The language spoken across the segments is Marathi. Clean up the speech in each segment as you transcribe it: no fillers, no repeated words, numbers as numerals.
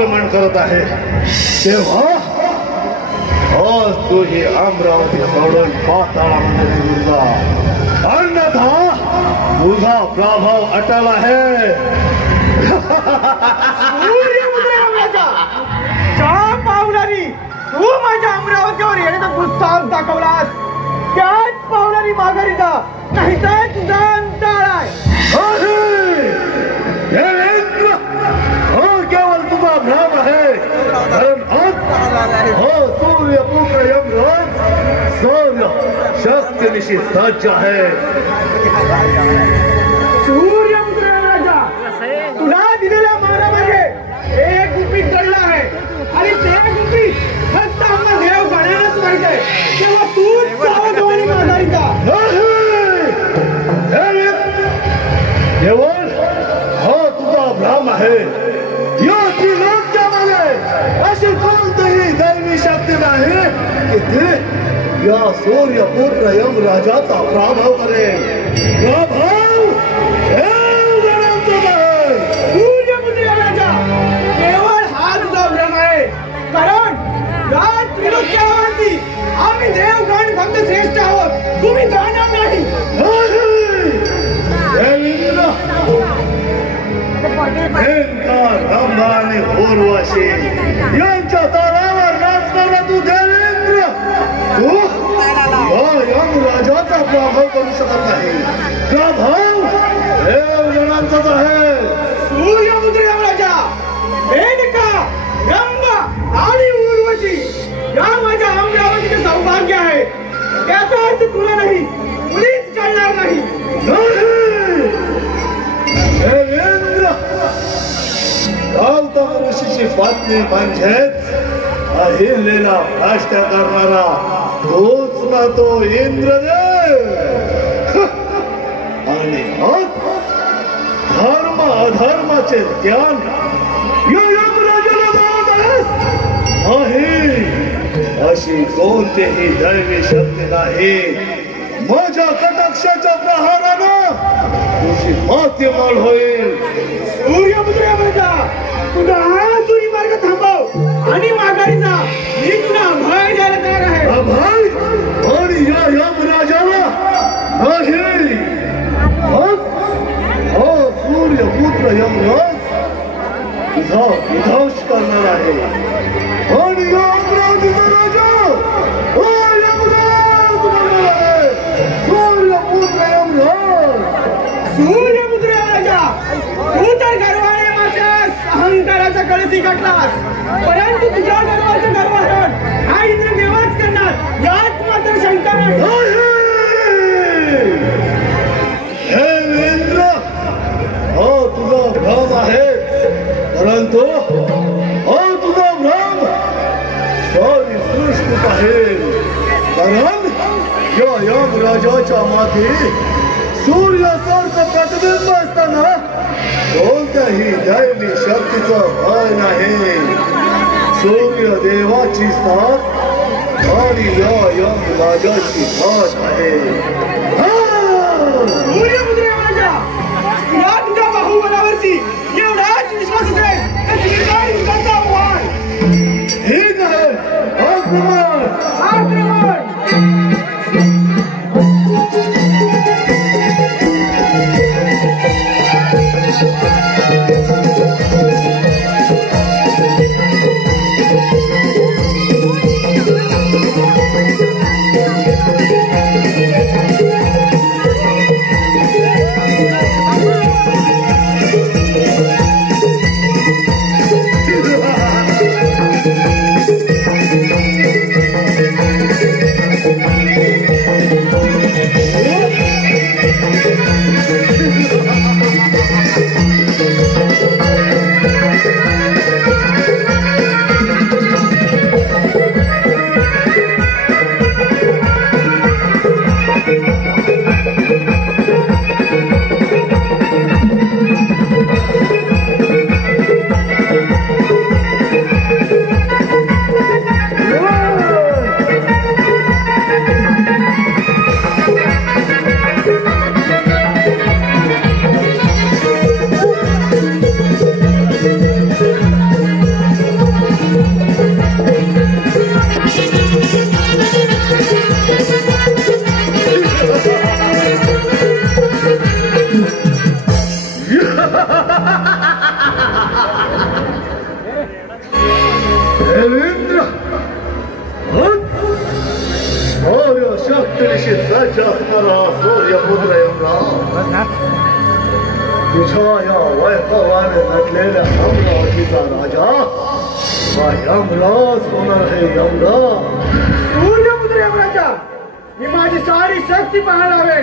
आक्रमण करत आहे तेव्हा आज तू ही अमरावती सोडून पाताळामध्ये निघून जा, अन्यथा तुझा प्रभाव अटल आहे. पावलारी तू माझ्या अमरावतीवर येण्याचा गुस्सा दाखवलास, त्याच पावलारी माघारी जा, नाहीतर तुझा अंताळ आहे. हो केवळ तुझा भ्रम आहे, हो सूर्यपुत्र यमराज सौर्य शक्तीनिशी सज्ज आहे. सूर्यपुत्र राजा, तुला दिलेल्या मानामध्ये एक गुपित दडलं आहे आणि ते गुपित फक्त आम्हाला देव गणालाच माहित आहे. तेव्हा तूच सावधानी माघारी जा. केवळ हो तुझा भ्रम आहे. या त्रिलोक्यामध्ये अशी कोणतीही दैवी शक्ती नाही की ते या सूर्यपुत्र यमराजाचा प्रभाव करेल. सूर्यपुत्र राजा, केवळ हा तुझा भ्रम आहे, कारण या त्रिलोक्यावरती आम्ही देवगण फक्त श्रेष्ठ आहोत, तुम्ही जाणार नाही. रंभा आणि उर्वशी यांच्या तळावर नाचणारा तू देवेंद्र, तू यमराजाचा प्रभाव करू शकत नाही. प्रभाव देवगणांचाच आहे. सूर्यपुत्र यमराजा, मेनका, रंभा आणि उर्वशी या माझ्या अमरावतीचे सौभाग्य आहे. त्याचा अर्थ तुला नाही, मुलीच कळणार नाही. देवेंद्र, गौतम ऋषीची पत्नी म्हणजेच अहिल्याला भ्रष्ट करणारा तोच ना तो इंद्रदेव. आणि मग धर्म अधर्माचे ज्ञान या यमराजाला नाही, अशी कोणतीही दैवी शक्ती नाही. माझ्या कटाक्षाच्या प्रहारानं तुझी मातीमोल होईल. सूर्यपुत्र यमराजा, तुझा हा सुरी मार्ग थांबव आणि माघारी जा. मी तुला अभय द्यायला तयार आहे. अभय आणि या यमराजाला नाही. हो सूर्यपुत्र यमराज तुझा विध्वंस करणार आहे. आणि या अमरावतीचा राजा सूर्यपुत्र राजा, तू तर गर्वाने माझ्या अहंकाराचा कळसी गाठलास, परंतु तुझ्या गर्वाचं गर्वहरण हा इंद्र देवाच करणार, यात मात्र शंका नाही. हे इंद्र, हो तुझा भ्रम आहे, परंतु हो तुझा भ्रम सारी सृष्टी पाहिल. कारण या यमराजाच्या मागे सूर्यासारखं प्रतिबिंब असताना कोणत्याही दैवी शक्तीचं भय नाही. सूर्यदेवाची साथ आणि या यमराजाची साथ आहे. सूर्यपुत्र यमराजा, या तुझ्या बाहुबलावरती एवढाच विश्वास असेल तर श्रीकाय युगाचा आव्हान. ठीक आहे, आक्रमण. आक्रमण. अशी सज्ज असणारा सूर्यपुत्र यमराज तुझ्या या वैभवाने नटलेल्या अमरावतीचा राजा हा यमराज होणार आहे यमराज सूर्यपुत्र यमराजा मी माझी सारी शक्ती पाहायला हवे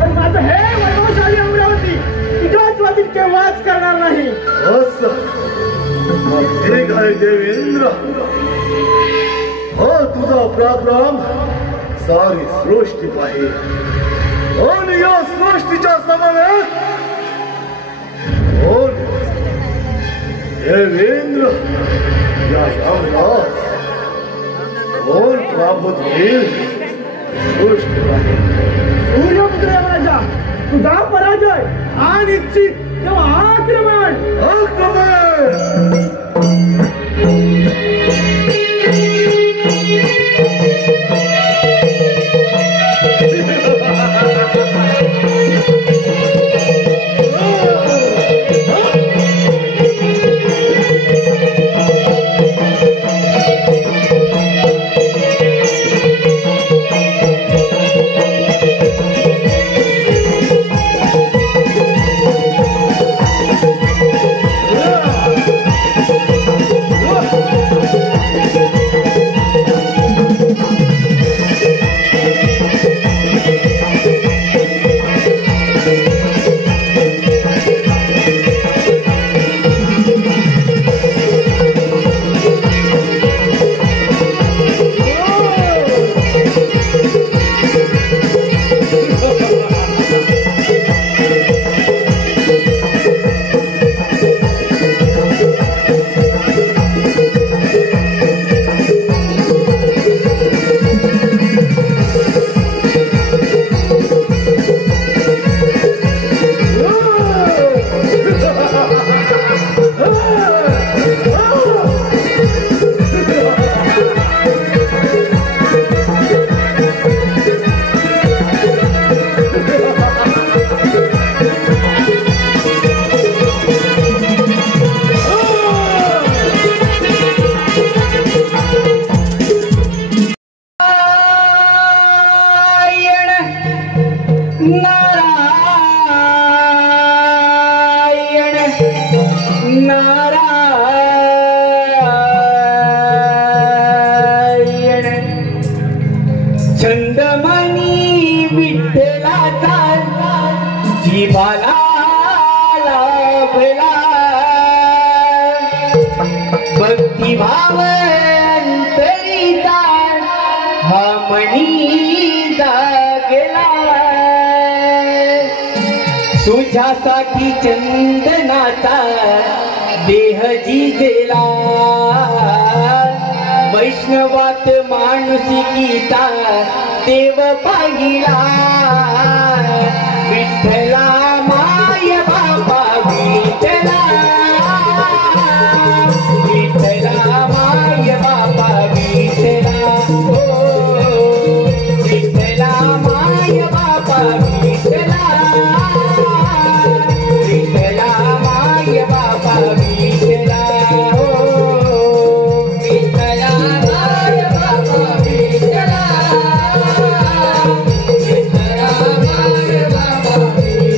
पण माझं हे वैभवशाली अमरावती तुझ्या स्वाधीन केव्हाच करणार नाही असं ठीक आहे देवेंद्र हा तुझा पराक्रम सारी सृष्टी पाहिजे आणि या सृष्टीच्या समवेत देवेंद्र या यमराज कोण प्राप्त होईल सृष्टी पाहिजे सूर्यपुत्र यमराजा तुझा पराजय हा निश्चित तेव्हा आक्रमण जीवाला लाभला भक्तिभाव अंतरिता हा मनी जागला तुझ्यासाठी चंदनाचा देह जिजेला वैष्णवात माणुसिकीचा देव पाहिला विठ्ठला माय बाबा विठ्ठला विठ्ठला माय बाबा विठ्ठला हो विठ्ठला माय बाबा विठ्ठला विठ्ठला माय बाबा विठ्ठला हो विठ्ठला माय बाबा विठ्ठला विठ्ठला माय बाबा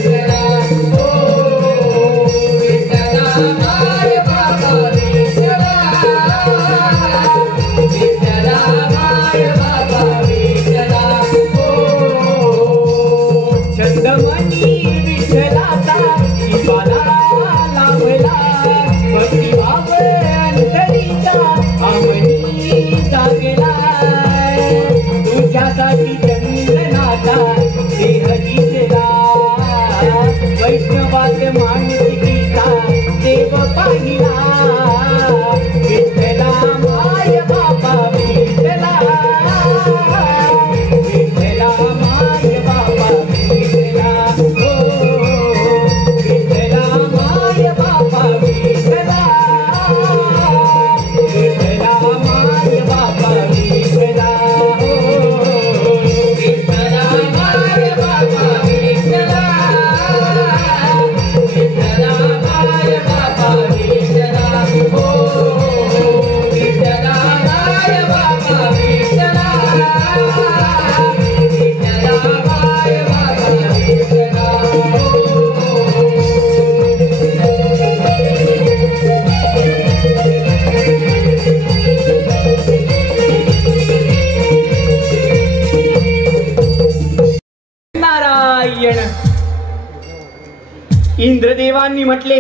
इंद्रदेवांनी म्हटले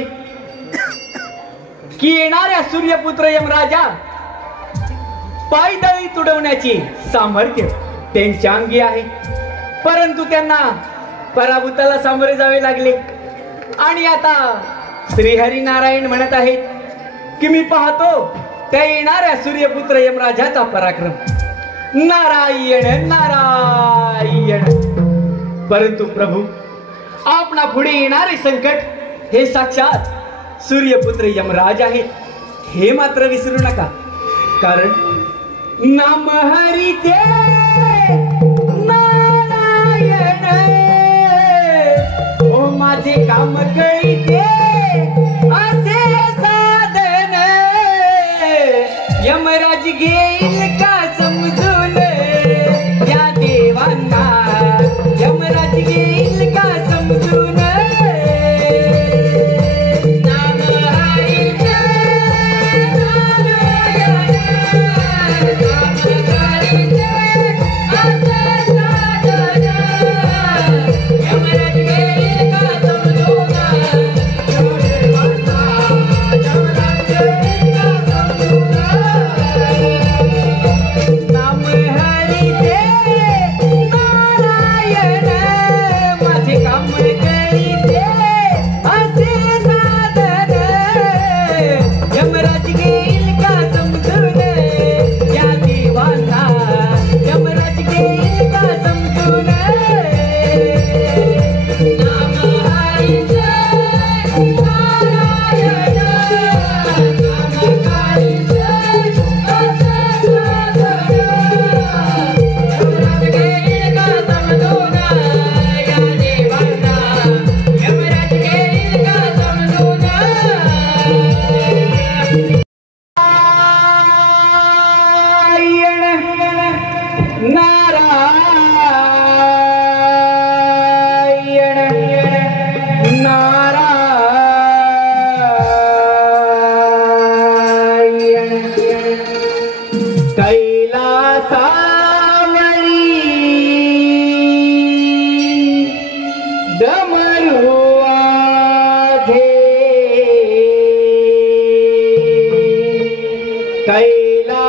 की येणाऱ्या सूर्यपुत्र यमराजा पायदळी तुडवण्याचे सामर्थ्य त्यांच्या अंगी आहे, परंतु त्यांना पराभूताला सामोरे जावे लागले. आणि आता श्रीहरी नारायण म्हणत आहेत की मी पाहतो त्या येणाऱ्या सूर्यपुत्र यमराजाचा पराक्रम. नारायण नारायण. परंतु प्रभू, आपणा पुढे येणारे संकट हे साक्षात सूर्यपुत्र यमराज आहेत हे मात्र विसरू नका. कारण नाम हरीचे नारायण, ओ माझे काम कळीचे असे साधन, यमराज घेईल का समजून या देवांना, यमराज घेईल का समजून. कैलासावरी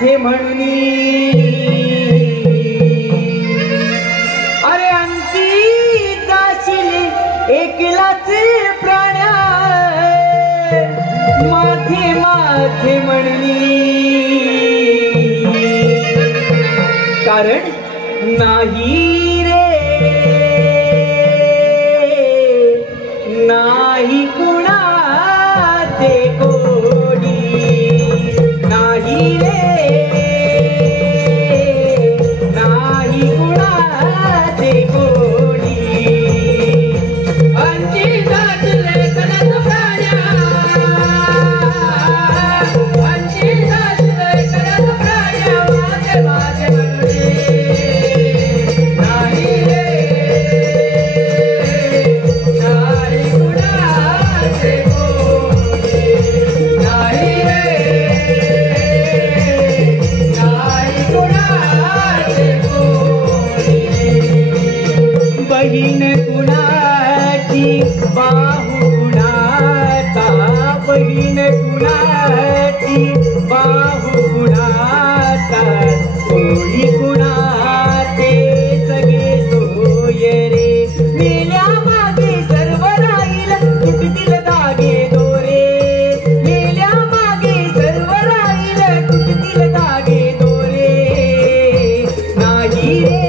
माझे म्हणून अरे अंती जाशील एकलाच प्राण्या माझे माझे म्हणून कारण नाही रे नाही कुणाचे कोणी नाही रे नाही कुणाचे कोणी अंती जाचले कलत प्राण्या अंती जाचले कलत प्राण्या माझे माझे म्हणून नाही रे नाही कुणाचे कोणी नाही रे नाही कुणाचे कोणी बहीण कुणाची बाहू कुणाचा बहीण कुणाची बाहू कुणाचा कोणी कुणाचे सगळे सोय रे मेल्या मागे सर्व राहील तुटतील धागे दोरे मेल्या मागे सर्व राहील तुटतील धागे दोरे नाही रे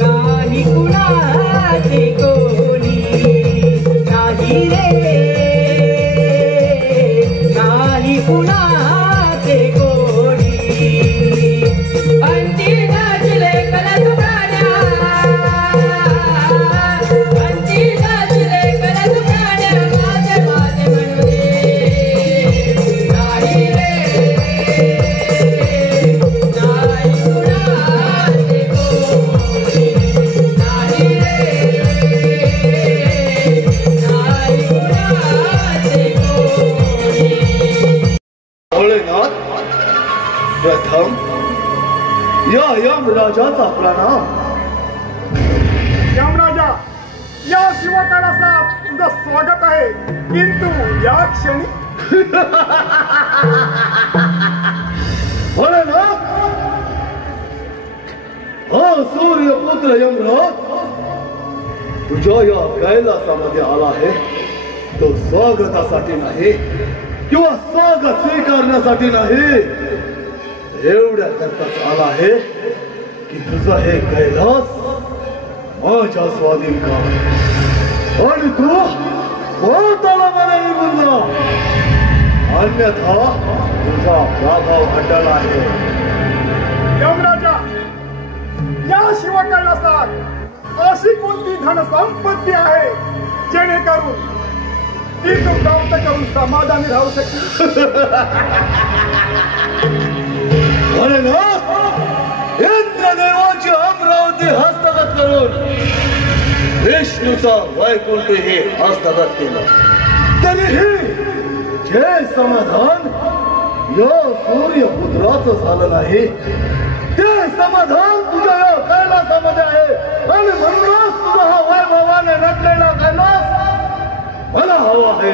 नाही कुणाचे कोणी नाही रे नाही कुणाचे कोणी अंती जाचले कलत प्राण्या अंती जाचले कलत प्राण्या माझे माझे म्हणून नाही रे नाही कुणाचे कोणी नाही रे नाही कुणाचे कोणी भोलेनाथ प्रथम या यमराजाचा प्रणाम. यमराजा या शिवकालाचा तुझं स्वागत आहे किंतु या क्षणी भोलेनाथ हा सूर्यपुत्र यमराज तुझ्या या कैलासामध्ये आला आहे तो स्वागतासाठी नाही किंवा स्वागत स्वीकारण्यासाठी नाही एवढ्या करताच आला आहे की तुझा हे कैलास माझ्या स्वाधीन का आणि तू कोणताला मला निघून जा अन्यथा तुझा प्रभाव हटला आहे. यमराजा या शिवकैलासात अशी कोणती धनसंपत्ती आहे जेणेकरून ती तू प्राप्त करून समाधानी राहू शकशील. अरे ना इंद्रदेवाची अमरावती हस्तगत करून विष्णूचा वैकुंठही हस्तगत केलं तरीही जे समाधान या सूर्यपुत्राचं झालं नाही ते समाधान तुझ्या या कैलासामध्ये आहे आणि म्हणूनच तुझा हा वैभवाने नटलेला कैलास मला हवा आहे.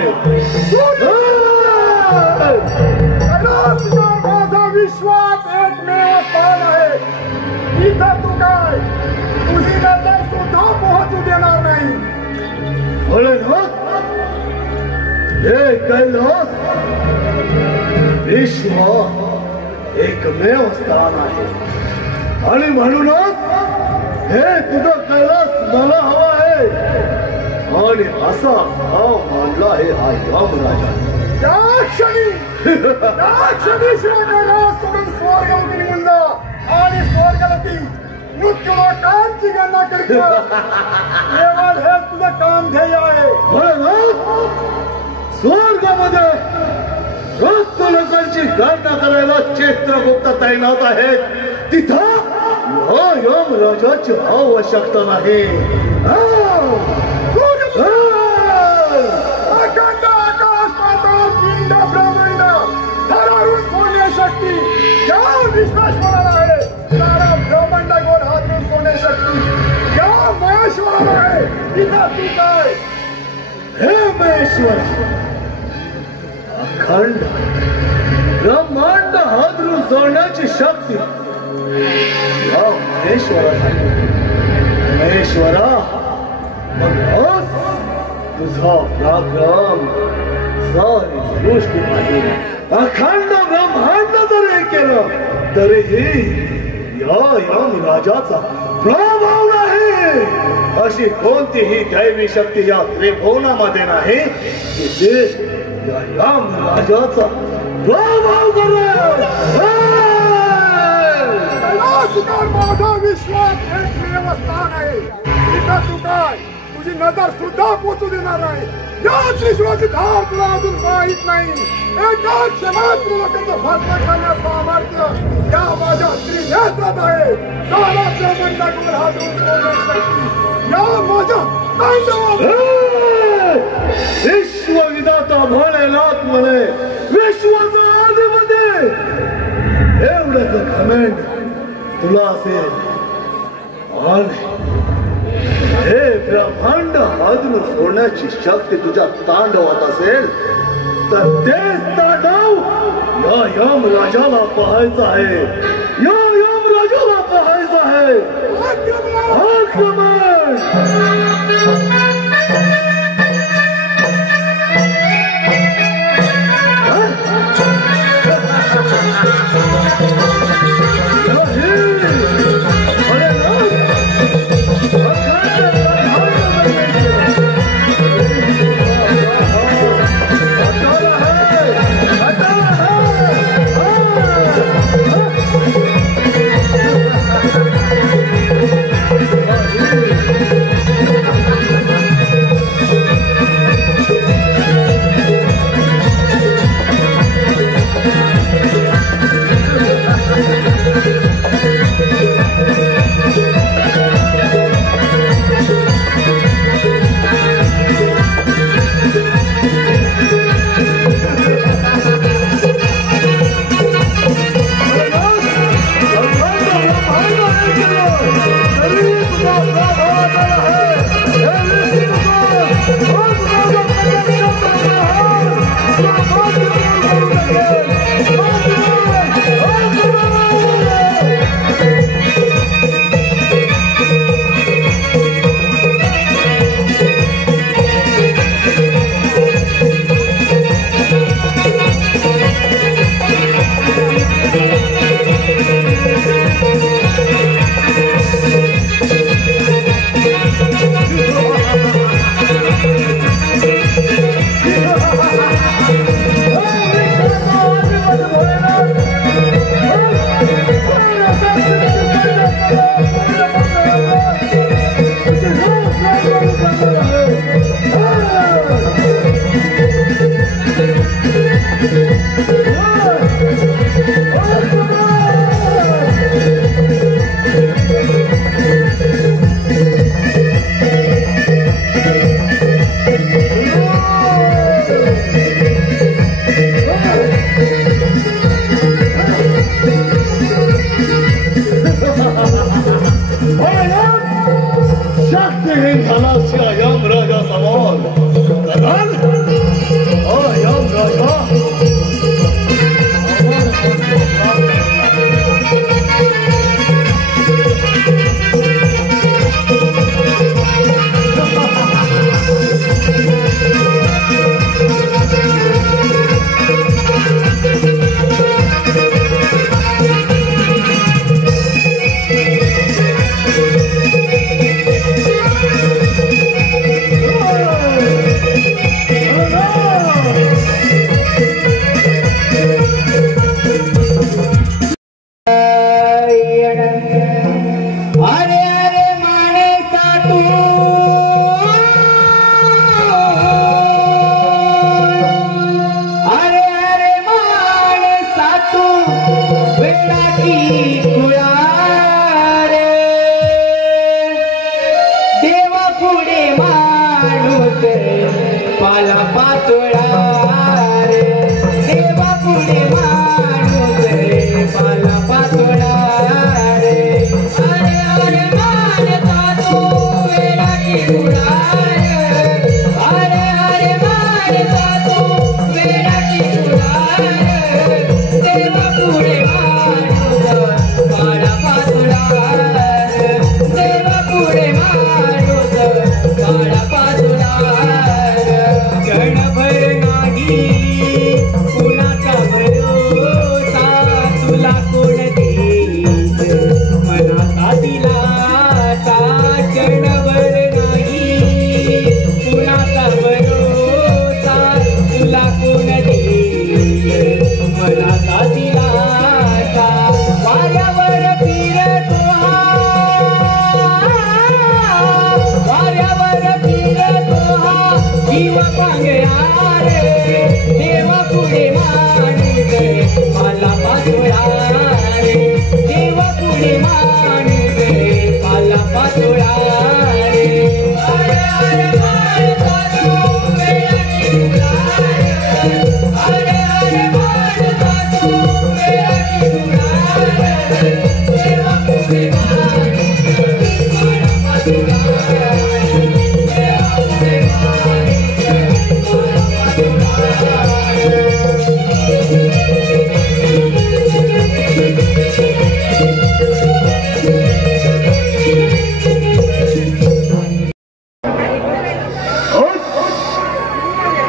कैलासवर माझा विश्वास एकमेव स्थान आहे. इथं तू काय तुझी नजर सुद्धा पोहोचू देणार नाही. भोलेनाथ हे कैलास विश्व एकमेव स्थान आहे आणि म्हणूनच हे तुझं कैलास मला हवा आहे आणि असा भाव मानला आहे हा यमराजा. त्या क्षणी शिवकैलास सोडून स्वर्गावती निघून जा आणि स्वर्गावती मृत्यूलोकांची गणना करतो. केवळ हे तुझं काम ध्येय आहे. भोलेनाथ स्वर्गामध्ये लोकांची गणना करायला चित्रगुप्त तैनात आहेत तिथं या यमराजाची आवश्यकता नाही. अखंड आकाश पाताळ पिंड ब्रह्मांड थरारून सोडण्यासाठी या विश्वेश्वराला आहे. सारा ब्रह्मांड गोल हातून सोडण्यासाठी या महेश्वराला आहे. तिथं तू काय हे महेश्वर अखंड ब्रह्मांड हादरून सोडण्याची शक्ती या महेश्वरा मग तुझा पराक्रम सारी सृष्टी पाहिजे अखंड ब्रह्मांड जरी केलं तरीही या राजाचा प्रभाव नाही अशी कोणतीही दैवी शक्ती या त्रिभुवनामध्ये नाही की जे या राजाचा प्रभाव करेल माझा विश्वास एकमेव स्थान आहे इथं तू काय तुझी नजर सुद्धा पोचू देणार नाही या त्रिशूळाची धार तुला अजून माहित नाही एका क्षणात तुला त्याचं भस्म करण्याचं सामर्थ्य या माझ्या त्रिनेत्रात आहे सारा ब्रह्मांडाकडून हातून सोडण्याची या माझ्या तांडवात विश्वविधाता भोलेनाथ म्हणे विश्वाचा आदिमध्ये एवढंच घमंड तुला असेल आणि हे ब्रह्मांड हादरून सोडण्याची शक्ती तुझ्या तांडवात असेल तर तेच तांडव या यम राजाला पाहायचं आहे या यम राजाला पाहायचं आहे अरे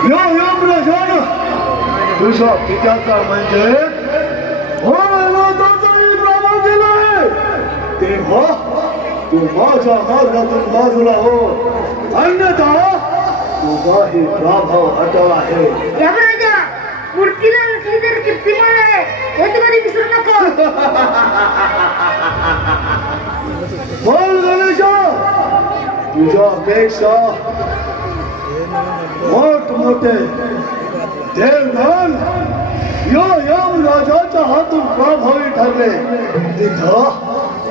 यमराजानं तुझ्या पित्याचा म्हणजे भोलेनाथाचा मी प्रभाव केलाय तेव्हा तू माझ्या मार्गातून बाजूला हो अन्यथा तुझाही प्रभाव हटला आहे यमराजा मूर्तीला नसली तर कीर्तिमान आहे हे तू कधी विसरू नको बोल गणेशा तुझ्यापेक्षा मोठमोठे देवगण या यमराजाच्या हातून प्रभावी ठरले तिथं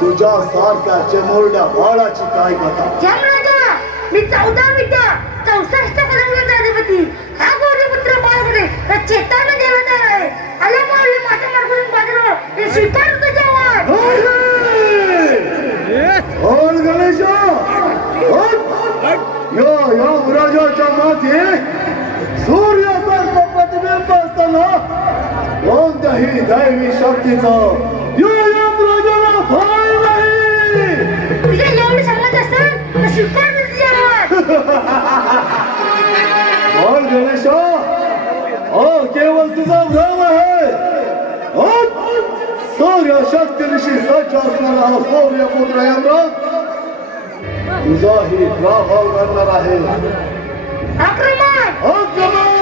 तुझ्या सारख्या चेमोरड्या बाळाची काय कथा यमराजा मी 14 विद्या 64 कलमांचा अधिपती हा गौरीपुत्र बाळगणे या चेताने देवता आहे आल्यामुळे माझ्या मार्गातून बाजूला हे स्वीकार तुझ्यावर बोल गणेशा या यमराजाच्या मागे सूर्यासारखं प्रतिबिंब असताना कोणत्याही दैवी शक्तीचं या यमराजाला भय नाही तुझ्या एवढी समज असेल तर स्वीकार तुझ्यावर बोल गणेशा केवळ तुझा भ्रम आहे सूर्य शक्तीनिशी सज्ज असणारा हा सूर्यपुत्र यमराज तुझाही प्रभाव करणार आहे आक्रमण आक्रमण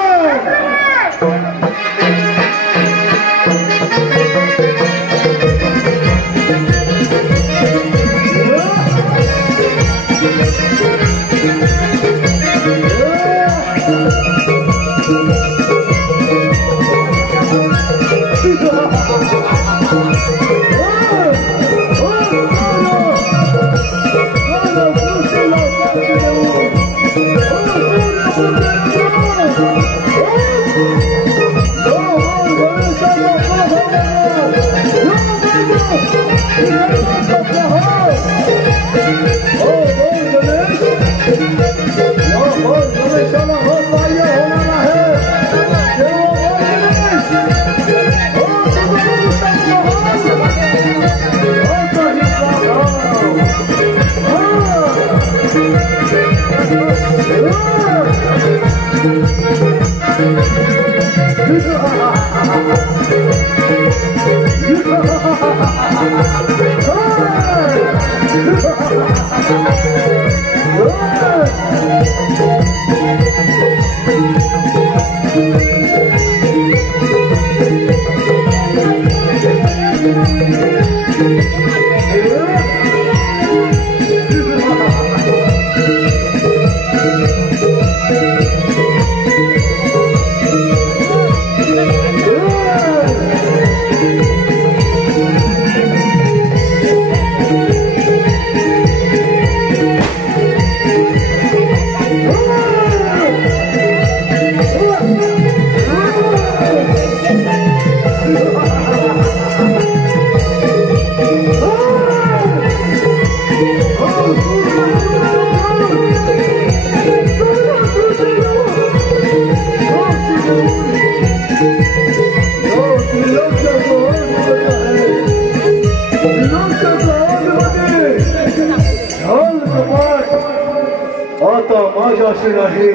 आता माझ्याशी नाही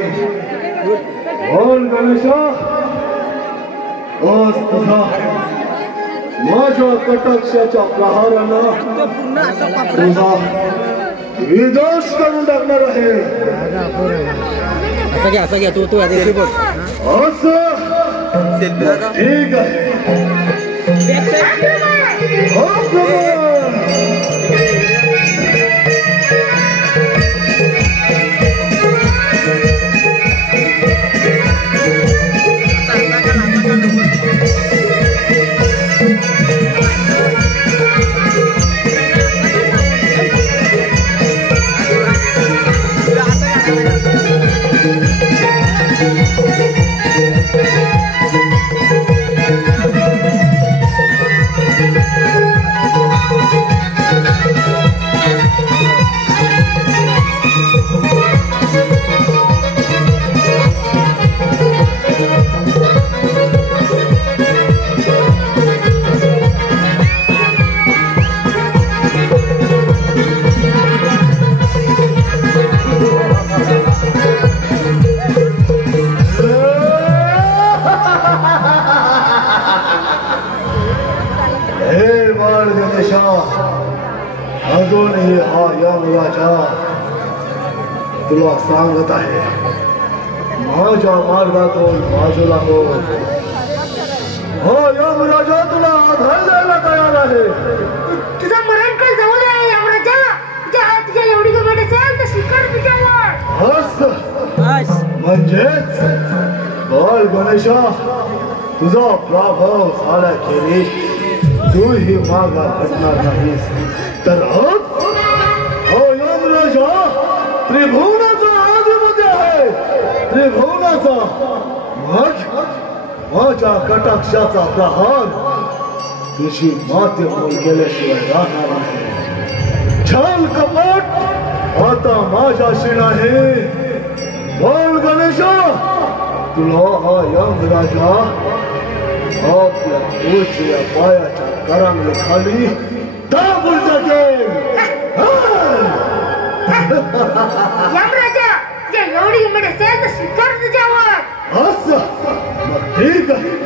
बोल गणेशा आज तुझा माझ्या कटाक्षाच्या प्रहारानं तुझा विनाश करून टाकणार आहे असं घ्या तू आधी बोल असं ठीक आहे यमराजा तुला सांगत आहे माझ्या मार्गातून बाजूला हो. हो यमराजा तुला आधार द्यायला तयार आहे. तुझा मरण काळ जवळ आहे यमराजा. तुझ्या एवढी गमत असेल तर स्वीकार तुझ्यावर. बस म्हणजेच बाळ गणेशा तुझा प्रभाव झाल्याखेरीज तू ही मागा घडणार नाहीस. तर हो यमराजा त्रिभुवनाचा आधिपत्य आहे. त्रिभुवनाचा माझ्या कटाक्षाचा प्रहार तुझी माते होऊन गेल्याशिवाय राहणार आहे. छल कपट आता माझ्याशी नाही. बोल गणेशा तुला हा यमराजा आपल्या उजव्या पायाच्या करांगली खाली दाबून टाकेल. यमराजा तुझ्या एवढी गमत असेल तर स्वीकार तुझ्यावर. असं मग ठीक आहे.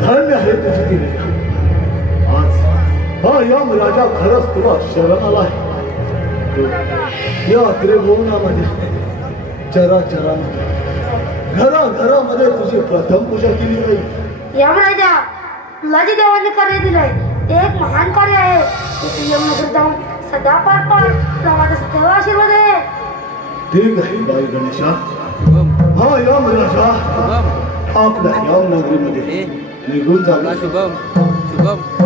धन्य आहे तुझी ती लीला. आज हा यमराजा खरंच तुला शरण आला आहे. या त्रिभुवनामध्ये चराचरामध्ये घराघरामध्ये तुझी प्रथम पूजा केली जाईल. यमराजा तुला जे देवाने कार्य दिलंय ते एक महान कार्य आहे. ते यमनगर जाऊन सदा पार पाड. तुला माझा सदैव आशीर्वाद आहे. ठीक आहे बाई गणेशा. हा यमराजा आपल्या यमनगरीमध्ये निघून झाला. शुभम शुभम